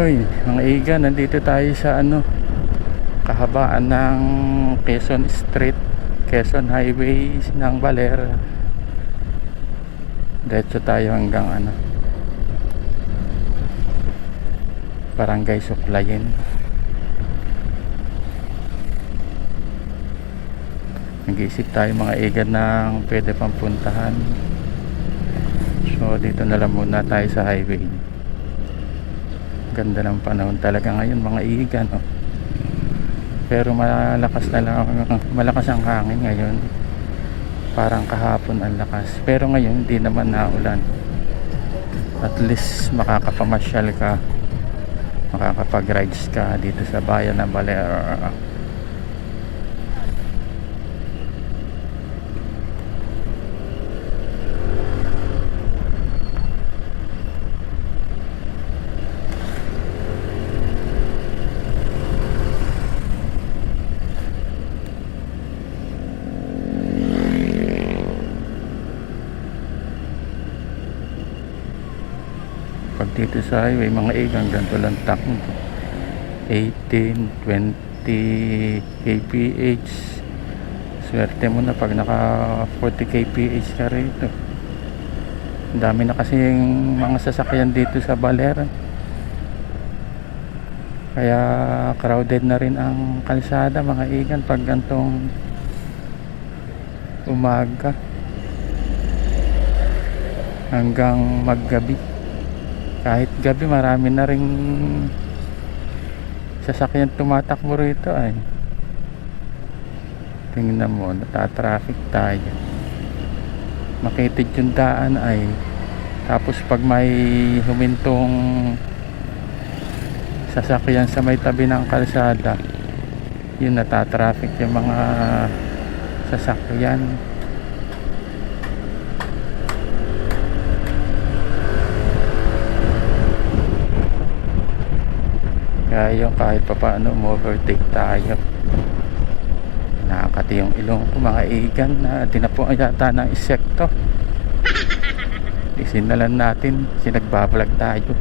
Hoy, mga iga, nandito tayo sa kahabaan ng Quezon Street, Quezon Highway ng Baler. Diretso tayo hanggang Barangay Suklayin. Nag-iisip tayo mga iga ng pwede pang puntahan. So dito na lang muna tayo sa highway. Ganda ng panahon talaga ngayon mga iga, no? Pero malakas ang hangin ngayon. Parang kahapon ang lakas, pero ngayon hindi naman naulan. At least makakapamasyal ka, makakapag-rides ka dito sa bayan ng Baler. Pag dito sa highway mga igang ganito lang takbo, 18, 20 kph. Swerte mo na pag naka 40 kph ka rito. Ang dami na kasing mga sasakyan dito sa Baler, kaya crowded na rin ang kalsada mga igan pag gantong umaga hanggang maggabi. Kahit gabi marami na ring sasakyan tumatakbo rito ay. Tingnan mo, natatraffic tayo. Makitid yung daan ay. Tapos pag may humintong sasakyan sa may tabi ng kalsada, yun, natatraffic yung mga sasakyan. Kaya yung kahit pa paano overtake tayo. Nakakati yung ilong ko mga igan na dinapuan yata ng insekto. Isinalan natin, sinagbabalag tayo.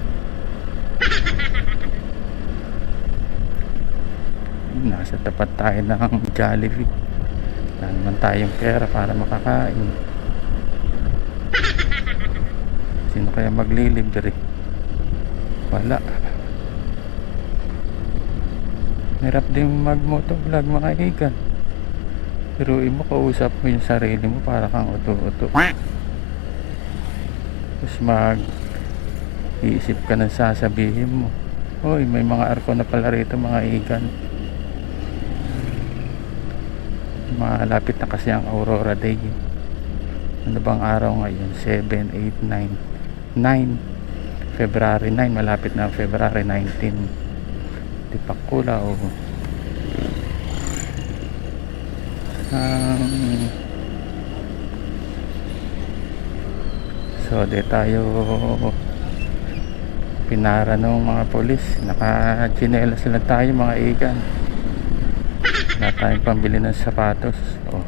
Nasa tapat tayo ng Jollibee. Wala naman tayong pera para makakain. Sino kaya maglilibre? Wala. Hirap din mag-motovlog mga igan. Pero mo, kausap mo yung sarili mo para kang uto-uto. Tapos iisip ka ng sasabihin mo. Hoy, may mga arko na pala rito mga igan. Malapit na kasi ang Aurora Day. Ano bang araw ngayon? 7, 8, 9 February 9, malapit na February 19. Tipakulaw. So di tayo pinara ng mga polis. Naka-chinelas lang tayo mga igan. Wala tayong pambili ng sapatos. Oh.